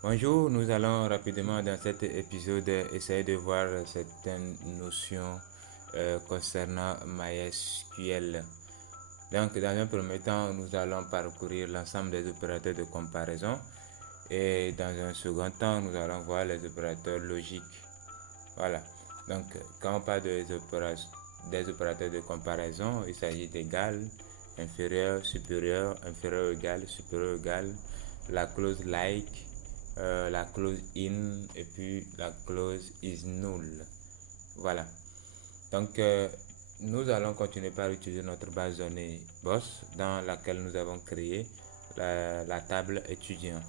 Bonjour, nous allons rapidement dans cet épisode essayer de voir certaines notions concernant MySQL. Donc, dans un premier temps, nous allons parcourir l'ensemble des opérateurs de comparaison et dans un second temps, nous allons voir les opérateurs logiques. Voilà. Donc, quand on parle des opérateurs de comparaison, il s'agit d'égal, inférieur, supérieur, inférieur égal, supérieur égal, la clause like, la clause in et puis la clause is null. Voilà. Donc, nous allons continuer par utiliser notre base de données BOSS dans laquelle nous avons créé la table étudiant.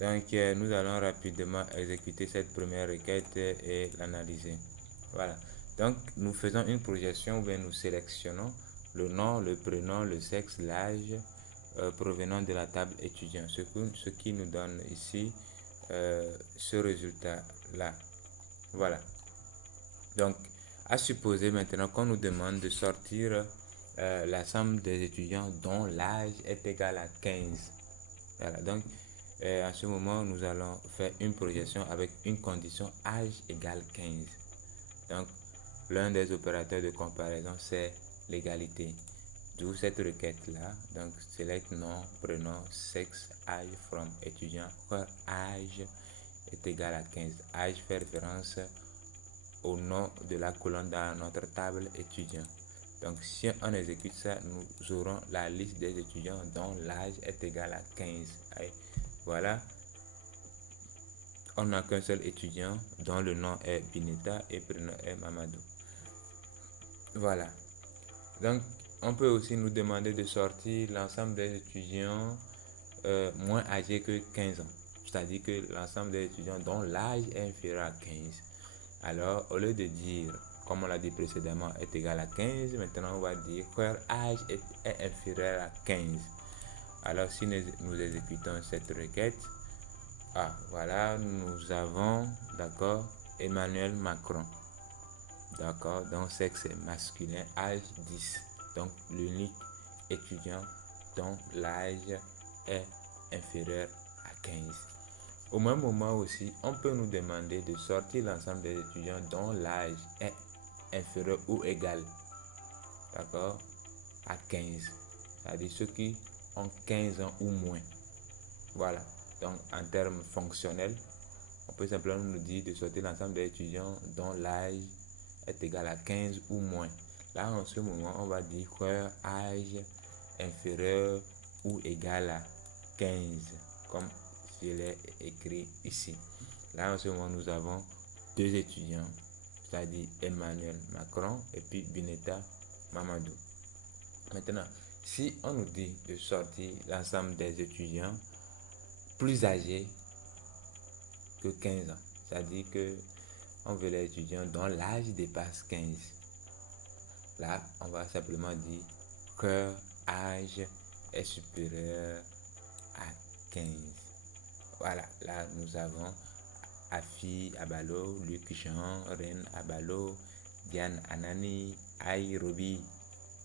Donc, nous allons rapidement exécuter cette première requête et l'analyser. Voilà. Donc, nous faisons une projection où nous sélectionnons le nom, le prénom, le sexe, l'âge provenant de la table étudiant. Ce qui nous donne ici ce résultat-là. Voilà. Donc, à supposer maintenant qu'on nous demande de sortir la somme des étudiants dont l'âge est égal à 15. Voilà. Donc, en ce moment, nous allons faire une projection avec une condition âge égale 15. Donc, l'un des opérateurs de comparaison, c'est l'égalité. D'où cette requête-là. Donc, select nom, prénom, sexe, âge from étudiant, where âge est égal à 15. Âge fait référence au nom de la colonne dans notre table étudiant. Donc, si on exécute ça, nous aurons la liste des étudiants dont l'âge est égal à 15. Voilà, on n'a qu'un seul étudiant dont le nom est Bineta et le prénom est Mamadou. Voilà. Donc, on peut aussi nous demander de sortir l'ensemble des étudiants moins âgés que 15 ans. C'est-à-dire que l'ensemble des étudiants dont l'âge est inférieur à 15. Alors, au lieu de dire, comme on l'a dit précédemment, est égal à 15, maintenant on va dire que leur âge est inférieur à 15. Alors, si nous exécutons cette requête, voilà, nous avons, d'accord, Emmanuel Macron. D'accord, donc sexe masculin, âge 10. Donc, l'unique étudiant dont l'âge est inférieur à 15. Au même moment aussi, on peut nous demander de sortir l'ensemble des étudiants dont l'âge est inférieur ou égal, d'accord, à 15. C'est-à-dire ceux qui ont 15 ans ou moins. Voilà. Donc, en termes fonctionnels, on peut simplement nous dire de sortir l'ensemble des étudiants dont l'âge est égal à 15 ou moins. Là, en ce moment, on va dire que âge inférieur ou égal à 15, comme je l'ai écrit ici. Là, en ce moment, nous avons deux étudiants, c'est-à-dire Emmanuel Macron et puis Bineta Mamadou. Maintenant, si on nous dit de sortir l'ensemble des étudiants plus âgés que 15 ans, c'est-à-dire que on veut les étudiants dont l'âge dépasse 15. Là, on va simplement dire que âge est supérieur à 15. Voilà, là nous avons Afi Abalo, Luc Jean, Ren Abalo, Diane Anani, Aïe Roby.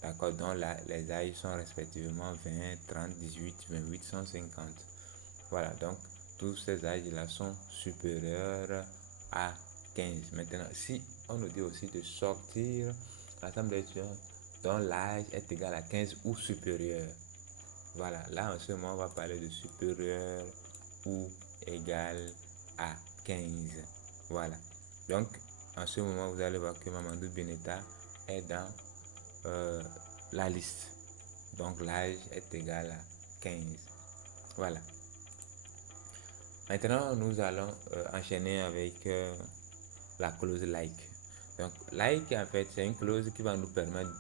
D'accord, dont les âges sont respectivement 20, 30, 18, 28, 150. Voilà, donc tous ces âges-là sont supérieurs à 15. Maintenant, si on nous dit aussi de sortir l'ensemble des étudiants dont l'âge est égal à 15 ou supérieur. Voilà, là en ce moment, on va parler de supérieur ou égal à 15. Voilà. Donc, en ce moment, vous allez voir que Mamadou Beneta est dans la liste. Donc, l'âge est égal à 15. Voilà. Maintenant, nous allons enchaîner avec la clause like. Donc, like, en fait, c'est une clause qui va nous permettre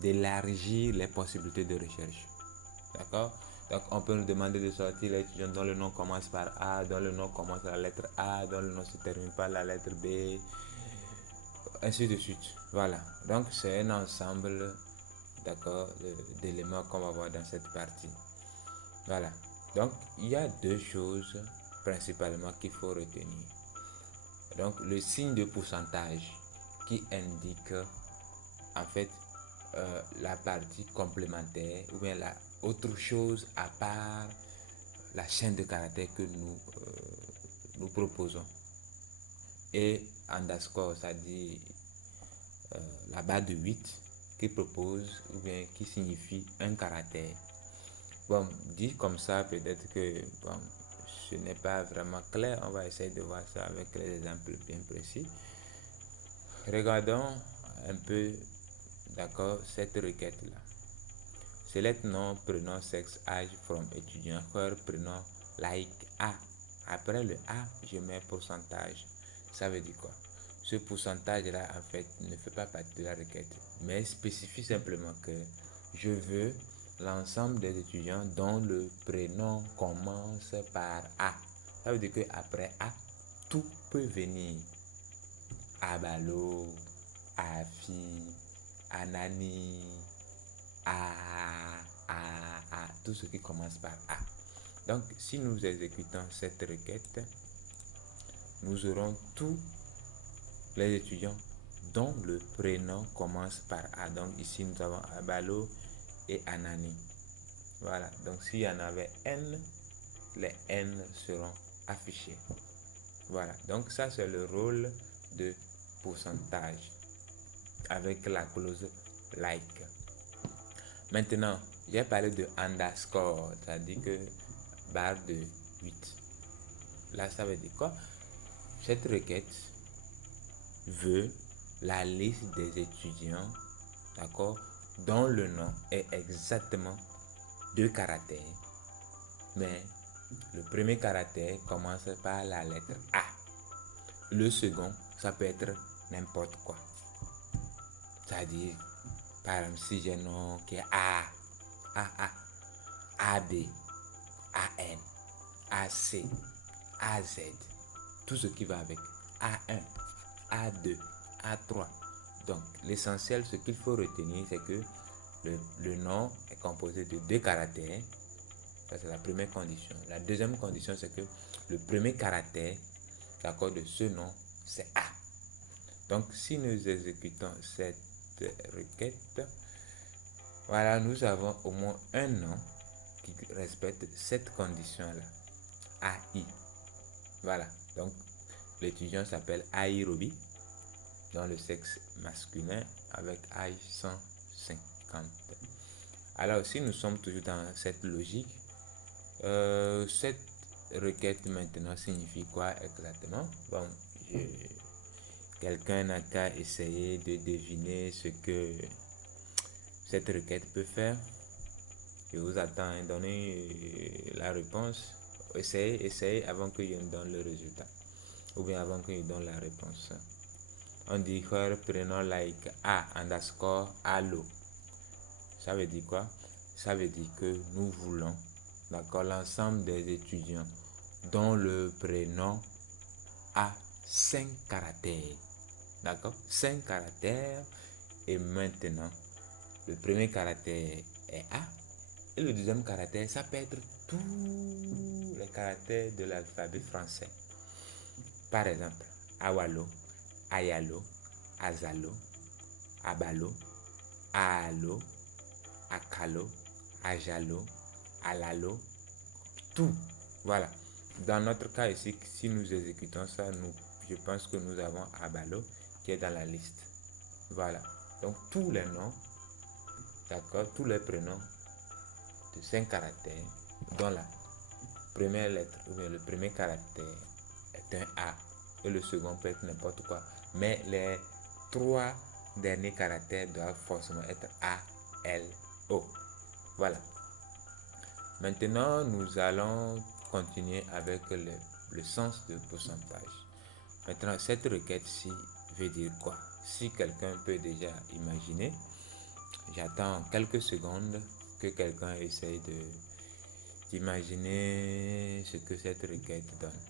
d'élargir les possibilités de recherche. D'accord? Donc, on peut nous demander de sortir l'étudiant dont le nom commence par A, dont le nom commence par la lettre A, dont le nom se termine par la lettre B, ainsi de suite. Voilà. Donc, c'est un ensemble, d'accord, d'éléments qu'on va voir dans cette partie. Voilà. Donc, il y a deux choses principalement qu'il faut retenir. Donc, le signe de pourcentage qui indique en fait la partie complémentaire ou bien la autre chose à part la chaîne de caractères que nous proposons. Et underscore, ça dit la barre de 8 qui propose ou bien qui signifie un caractère. Bon, dit comme ça, peut-être que bon, ce n'est pas vraiment clair. On va essayer de voir ça avec les exemples bien précis. Regardons un peu, d'accord, cette requête-là. Select nom, prénom, sexe, âge, from étudiant, heure, prénom, like, A. Après le A, je mets pourcentage. Ça veut dire quoi? Ce pourcentage-là, en fait, ne fait pas partie de la requête, mais spécifie simplement que je veux l'ensemble des étudiants dont le prénom commence par A. Ça veut dire qu'après A, tout peut venir. Abalo, Afi, Anani, tout ce qui commence par A. Donc, si nous exécutons cette requête, nous aurons tous les étudiants dont le prénom commence par A. Donc, ici, nous avons Abalo et Anani. Voilà. Donc, s'il y en avait N, les N seront affichés. Voilà. Donc, ça, c'est le rôle de pourcentage avec la clause like. Maintenant, j'ai parlé de underscore, c'est-à-dire que barre de 8. Là, ça veut dire quoi? Cette requête veut la liste des étudiants, d'accord, dont le nom est exactement 2 caractères, mais le premier caractère commence par la lettre A. Le second, ça peut être n'importe quoi. C'est-à-dire, par exemple, si j'ai un nom qui est A, AB, AN, AC, AZ, tout ce qui va avec A1, A2, A3. Donc, l'essentiel, ce qu'il faut retenir, c'est que le nom est composé de 2 caractères. Ça, c'est la première condition. La deuxième condition, c'est que le premier caractère, d'accord, de ce nom, c'est A. Donc, si nous exécutons cette requête, voilà, nous avons au moins un nom qui respecte cette condition-là. AI. Voilà. Donc, l'étudiant s'appelle Airobi, dans le sexe masculin, avec âge 150. Alors, si nous sommes toujours dans cette logique, cette requête maintenant signifie quoi exactement? Bon, quelqu'un n'a qu'à essayer de deviner ce que cette requête peut faire. Je vous attends, donnez la réponse. Essayez avant que je ne donne le résultat. Ou bien avant que je donne la réponse. On dit her prénom like A underscore allo. Ça veut dire quoi? Ça veut dire que nous voulons, d'accord, l'ensemble des étudiants dont le prénom a 5 caractères. D'accord? 5 caractères. Et maintenant, le premier caractère est A. Et le deuxième caractère, ça peut être tous les caractères de l'alphabet français. Par exemple, Awalo, Ayalo, Azalo, Abalo, Aalo, Akalo, Ajalo, Alalo, tout. Voilà. Dans notre cas ici, si nous exécutons ça, je pense que nous avons Abalo qui est dans la liste. Voilà. Donc tous les noms, d'accord, tous les prénoms de 5 caractères, dont la première lettre ou bien le premier caractère est un A et le second peut être n'importe quoi. Mais les 3 derniers caractères doivent forcément être A, L, O. Voilà. Maintenant, nous allons continuer avec le sens de pourcentage. Maintenant, cette requête-ci veut dire quoi? Si quelqu'un peut déjà imaginer, j'attends quelques secondes que quelqu'un essaye d'imaginer ce que cette requête donne.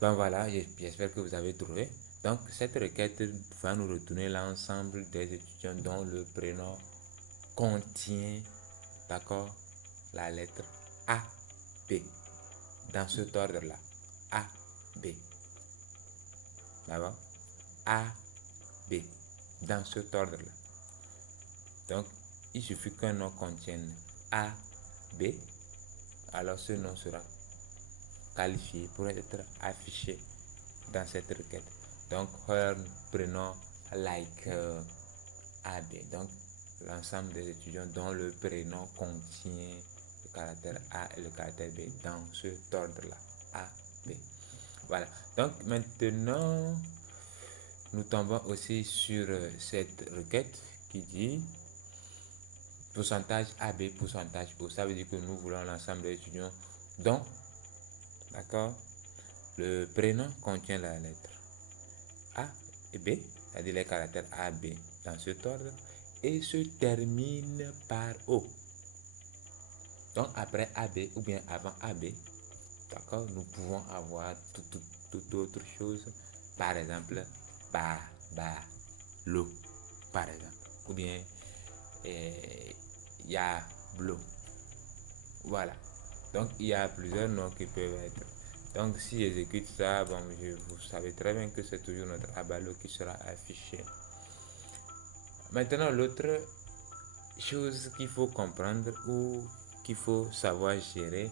Donc voilà, j'espère que vous avez trouvé. Donc cette requête va nous retourner l'ensemble des étudiants dont le prénom contient, d'accord, la lettre A, B. Dans cet ordre-là. A, B. D'accord? A, B. Dans cet ordre-là. Donc, il suffit qu'un nom contienne A, B. alors ce nom sera qualifié pour être affiché dans cette requête. Donc, prenons like AB. Donc, l'ensemble des étudiants dont le prénom contient le caractère A et le caractère B dans cet ordre-là. A, B. Voilà. Donc, maintenant, nous tombons aussi sur cette requête qui dit pourcentage AB, pourcentage O. Ça veut dire que nous voulons l'ensemble des étudiants dont, d'accord, le prénom contient la lettre A et B, c'est-à-dire les caractères A, B dans cet ordre, et se termine par O. Donc après AB ou bien avant AB, d'accord, nous pouvons avoir toute autre chose, par exemple, ba, lo, par exemple, ou bien ya, blo. Voilà. Donc il y a plusieurs noms qui peuvent être. Donc si j'exécute ça, bon, vous savez très bien que c'est toujours notre abalo qui sera affiché. Maintenant, l'autre chose qu'il faut comprendre ou qu'il faut savoir gérer,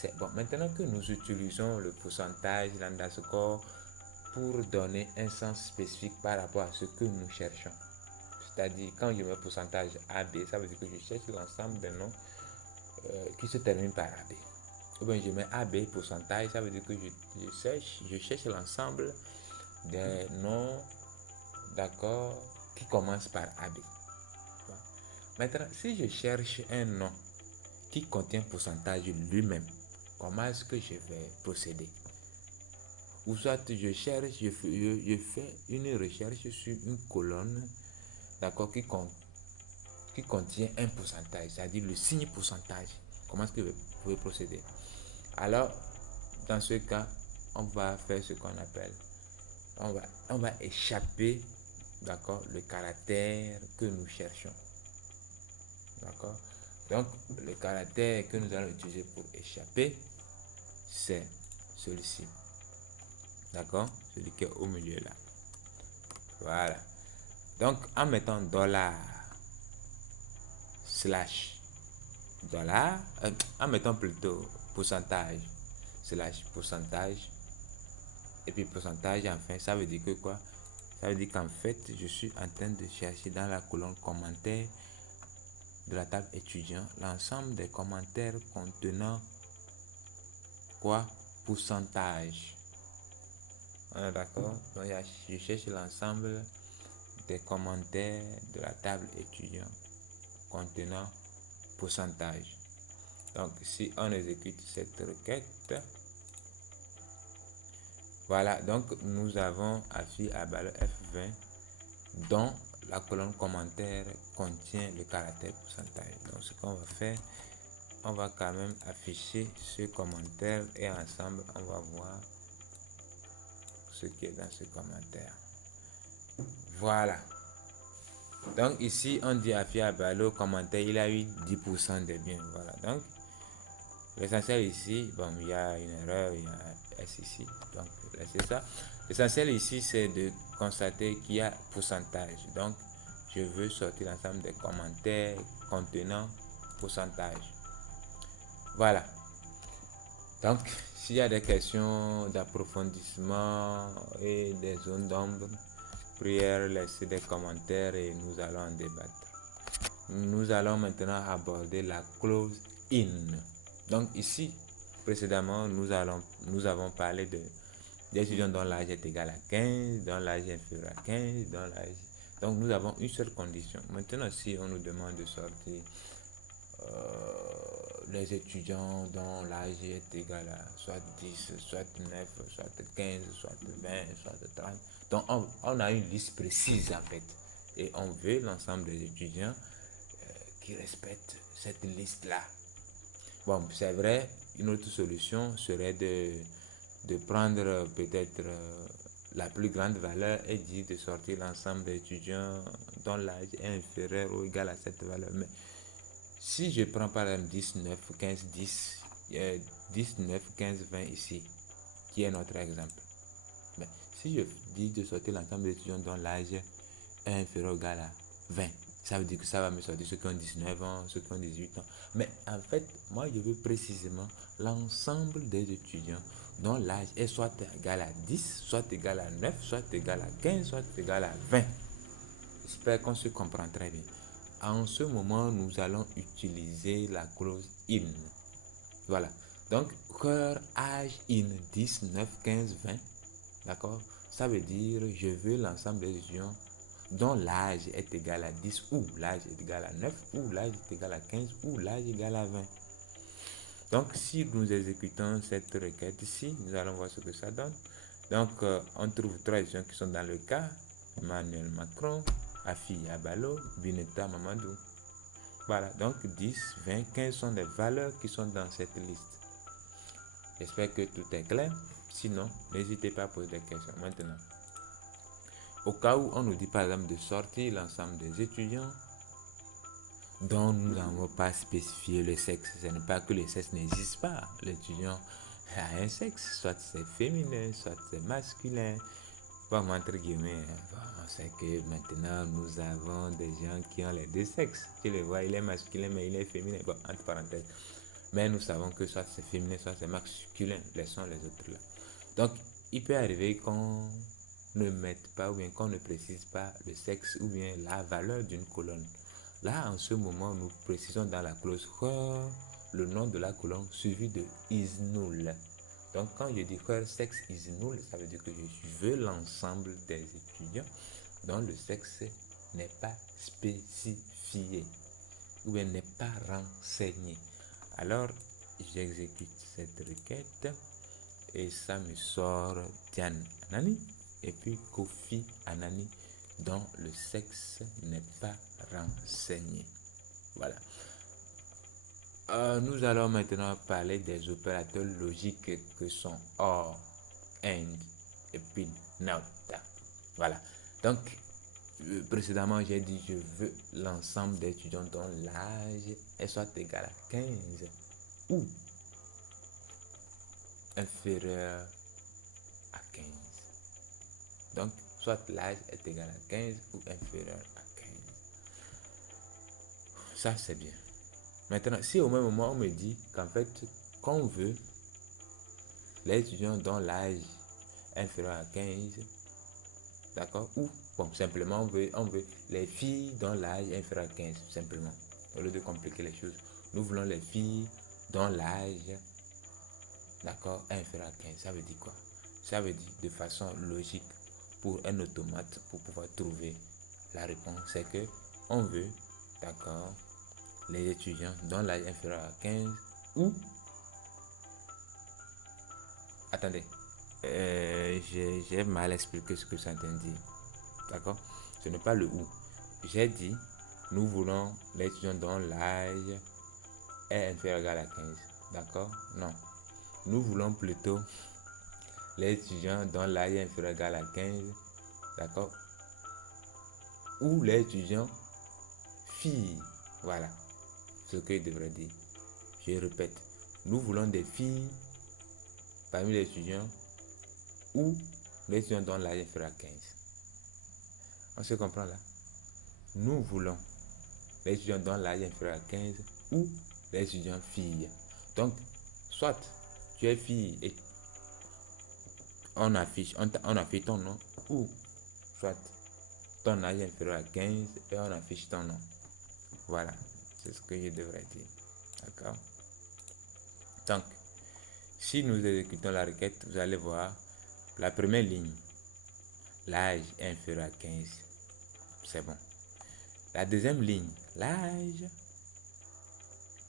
c'est bon, maintenant que nous utilisons le pourcentage, l'underscore pour donner un sens spécifique par rapport à ce que nous cherchons. C'est-à-dire, quand je mets pourcentage AB, ça veut dire que je cherche l'ensemble des noms qui se terminent par AB. Ou bien je mets AB pourcentage, ça veut dire que je cherche l'ensemble des noms, d'accord, qui commencent par AB. Maintenant, si je cherche un nom qui contient pourcentage lui-même, comment est-ce que je vais procéder? Ou soit je cherche, je fais une recherche sur une colonne, d'accord, qui contient un pourcentage, c'est-à-dire le signe pourcentage. Comment est-ce que vous pouvez procéder? Alors, dans ce cas, on va faire ce qu'on appelle, on va échapper, d'accord, le caractère que nous cherchons. D'accord? Donc, le caractère que nous allons utiliser pour échapper, c'est celui-ci. D'accord? Celui qui est au milieu là. Voilà. Donc, en mettant dollar slash dollar, en mettant plutôt pourcentage slash pourcentage et puis pourcentage enfin, ça veut dire que quoi? Ça veut dire qu'en fait, je suis en train de chercher dans la colonne commentaires de la table étudiant l'ensemble des commentaires contenant quoi? Pourcentage. D'accord? Donc, je cherche l'ensemble des commentaires de la table étudiant contenant pourcentage. Donc, si on exécute cette requête, voilà, donc nous avons affiché à valeur F20 dont la colonne commentaire contient le caractère pourcentage. Donc, ce qu'on va faire, on va quand même afficher ce commentaire et ensemble, on va voir ce qui est dans ce commentaire. Voilà. Donc ici, on dit à Fiabalo, commentaire, il a eu 10% des biens. Voilà. Donc, l'essentiel ici, bon, il y a une erreur, il y a S ici. Donc, laissez ça. L'essentiel ici, c'est de constater qu'il y a pourcentage. Donc, je veux sortir l'ensemble des commentaires contenant pourcentage. Voilà. Donc, s'il y a des questions d'approfondissement et des zones d'ombre, prière, laissez des commentaires et nous allons en débattre. Nous allons maintenant aborder la clause in. Donc ici, précédemment, nous avons parlé des étudiants dont l'âge est égal à 15, dont l'âge est inférieur à 15, dont l'âge... Donc nous avons une seule condition. Maintenant, si on nous demande de sortir les étudiants dont l'âge est égal à soit 10, soit 9, soit 15, soit 20, soit 30. Donc on a une liste précise en fait. Et on veut l'ensemble des étudiants qui respectent cette liste-là. Bon, c'est vrai, une autre solution serait de prendre peut-être la plus grande valeur et de sortir l'ensemble des étudiants dont l'âge est inférieur ou égal à cette valeur. Mais si je prends par exemple 19, 15, 10, 19, 15, 20 ici, qui est notre exemple. Mais si je dis de sortir l'ensemble des étudiants dont l'âge est inférieur ou égal à 20, Ça veut dire que ça va me sortir ceux qui ont 19 ans, ceux qui ont 18 ans. Mais en fait, moi, je veux précisément l'ensemble des étudiants dont l'âge est soit égal à 10, soit égal à 9, soit égal à 15, soit égal à 20. J'espère qu'on se comprend très bien. En ce moment, nous allons utiliser la clause in. Voilà. Donc, cœur, âge, in, 10, 9, 15, 20. D'accord? Ça veut dire, je veux l'ensemble des étudiants dont l'âge est égal à 10 ou l'âge est égal à 9 ou l'âge est égal à 15 ou l'âge est égal à 20. Donc, si nous exécutons cette requête ici, nous allons voir ce que ça donne. Donc, on trouve trois étudiants qui sont dans le cas. Emmanuel Macron, Afi Abalo, Bineta Mamadou. Voilà, donc 10, 20, 15 sont des valeurs qui sont dans cette liste. J'espère que tout est clair. Sinon, n'hésitez pas à poser des questions. Maintenant, au cas où on nous dit par exemple de sortir l'ensemble des étudiants dont nous n'avons pas spécifié le sexe. Ce n'est pas que le sexe n'existe pas. L'étudiant a un sexe, soit c'est féminin, soit c'est masculin. Bon, entre guillemets, on sait que maintenant nous avons des gens qui ont les deux sexes. Tu le vois, il est masculin mais il est féminin. Bon, entre parenthèses. Mais nous savons que soit c'est féminin, soit c'est masculin. Laissons les autres là. Donc, il peut arriver qu'on ne mette pas ou bien qu'on ne précise pas le sexe ou bien la valeur d'une colonne. Là, en ce moment, nous précisons dans la clause where le nom de la colonne suivi de is null. Donc, quand je dis where sex is null, ça veut dire que je veux l'ensemble des étudiants dont le sexe n'est pas spécifié ou bien n'est pas renseigné. Alors, j'exécute cette requête et ça me sort Diane Anani et puis Kofi Anani dont le sexe n'est pas renseigné. Voilà. Nous allons maintenant parler des opérateurs logiques que sont OR, AND et puis NOT. Voilà. Donc, précédemment, j'ai dit je veux l'ensemble des étudiants dont l'âge est soit égal à 15 ou inférieur à 15. Donc, soit l'âge est égal à 15 ou inférieur à 15. Ça, c'est bien. Maintenant, si au même moment on me dit qu'en fait, qu'on veut les étudiants dont l'âge est inférieur à 15, d'accord, ou bon, simplement on veut les filles dont l'âge est inférieur à 15, simplement, au lieu de compliquer les choses, nous voulons les filles dont l'âge, d'accord, est inférieur à 15. Ça veut dire quoi? Ça veut dire de façon logique pour un automate, pour pouvoir trouver la réponse, c'est que on veut, d'accord, les étudiants dont l'âge est inférieur à 15 ou attendez, j'ai mal expliqué ce que ça dit. D'accord? Ce n'est pas le ou. J'ai dit, nous voulons les étudiants dont l'âge est inférieur ou égal à 15. D'accord? Non. Nous voulons plutôt les étudiants dont l'âge est inférieur ou égal à 15. D'accord? Ou les étudiants filles. Voilà ce que je devrais dire. Je répète. Nous voulons des filles parmi les étudiants ou les étudiants dont l'âge est inférieur à 15. On se comprend là? Nous voulons les étudiants dont l'âge est inférieur à 15 ou les étudiants filles. Donc, soit tu es fille et on affiche ton nom, ou soit ton âge est inférieur à 15 et on affiche ton nom. Voilà, c'est ce que je devrais dire. D'accord? Donc, si nous exécutons la requête, vous allez voir la première ligne. L'âge est inférieur à 15. C'est bon. La deuxième ligne, l'âge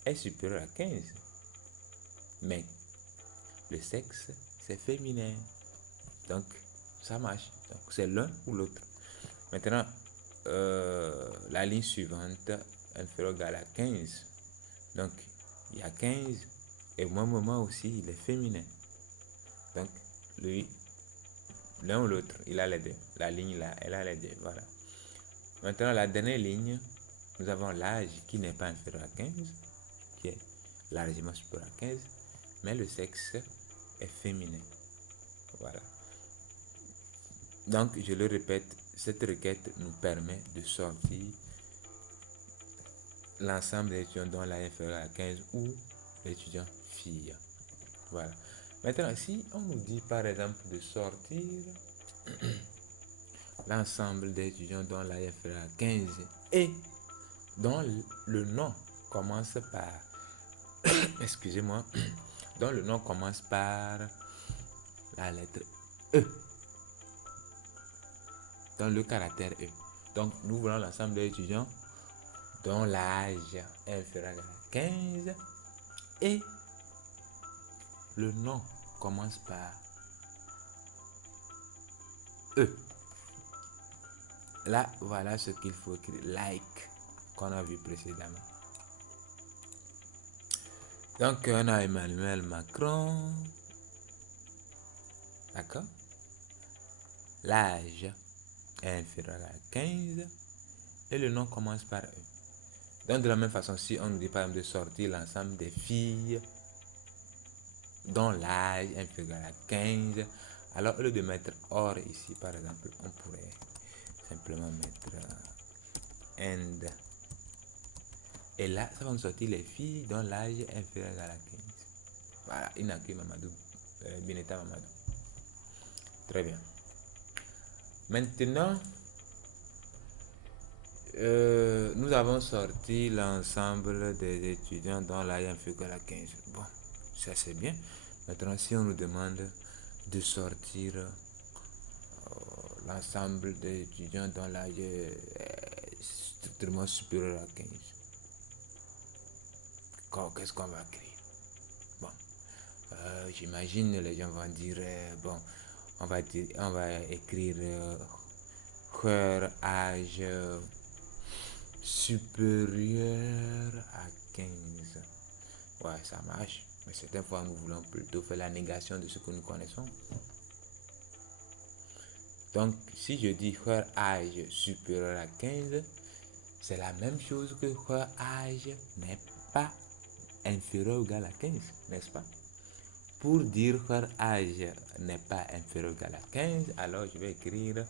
est supérieur à 15. Mais le sexe, c'est féminin. Donc, ça marche. Donc, c'est l'un ou l'autre. Maintenant, la ligne suivante, inférieur ou égal à 15. Donc, il y a 15. Et au même moment aussi, il est féminin. Donc, lui, l'un ou l'autre, il a les deux. La ligne là, elle a les deux. Voilà. Maintenant, la dernière ligne, nous avons l'âge qui n'est pas inférieur à 15, qui est largement supérieur à 15, mais le sexe est féminin. Voilà. Donc, je le répète, cette requête nous permet de sortir l'ensemble des étudiants dont l'âge est inférieur à 15 ou l'étudiant fille. Voilà. Maintenant, si on nous dit par exemple de sortir l'ensemble des étudiants dont l'âge est inférieur à 15 et dont le nom commence par excusez-moi, dont le nom commence par la lettre E, dans le caractère E. Donc, nous voulons l'ensemble des étudiants dont l'âge est inférieur à 15 et le nom commence par E. Là, voilà ce qu'il faut écrire, like, qu'on a vu précédemment. Donc, on a Emmanuel Macron. D'accord? L'âge est inférieur à 15 et le nom commence par E. Donc, de la même façon, si on nous dit par exemple de sortir l'ensemble des filles dont l'âge est inférieur à 15, alors au lieu de mettre or ici, par exemple, on pourrait simplement mettre and. Et là, ça va nous sortir les filles dont l'âge est inférieur à 15. Voilà, Inaki Mamadou, Bineta Mamadou. Très bien. Maintenant, nous avons sorti l'ensemble des étudiants dont l'âge est inférieur à 15. Bon, ça c'est bien. Maintenant, si on nous demande de sortir l'ensemble des étudiants dont l'âge est strictement supérieur à 15, qu'est-ce qu'on va créer? Bon, j'imagine les gens vont dire, bon, on va écrire leur âge supérieur à 15. Ouais, ça marche. Mais certaines fois, nous voulons plutôt faire la négation de ce que nous connaissons. Donc, si je dis leur âge supérieur à 15, c'est la même chose que leur âge n'est pas inférieur ou égal à 15, n'est-ce pas? Pour dire leur âge n'est pas inférieur ou égal à 15, alors je vais écrire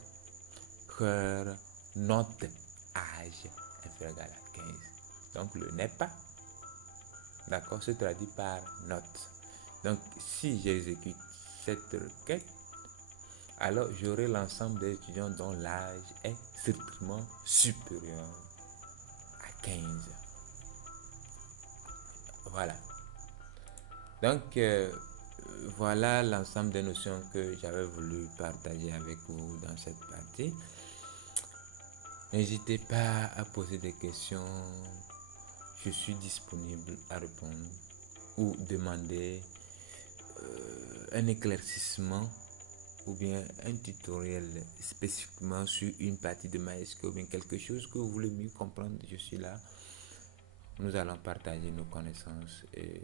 leur notre âge inférieur ou égal à 15. Donc, le n'est pas, d'accord, se traduit par note. Donc, si j'exécute cette requête, alors j'aurai l'ensemble des étudiants dont l'âge est strictement supérieur à 15. Voilà. Donc, voilà l'ensemble des notions que j'avais voulu partager avec vous dans cette partie. N'hésitez pas à poser des questions. Je suis disponible à répondre ou demander un éclaircissement ou bien un tutoriel spécifiquement sur une partie de MySQL ou bien quelque chose que vous voulez mieux comprendre, je suis là. Nous allons partager nos connaissances et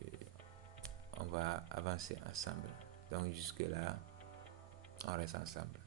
on va avancer ensemble. Donc jusque là, on reste ensemble.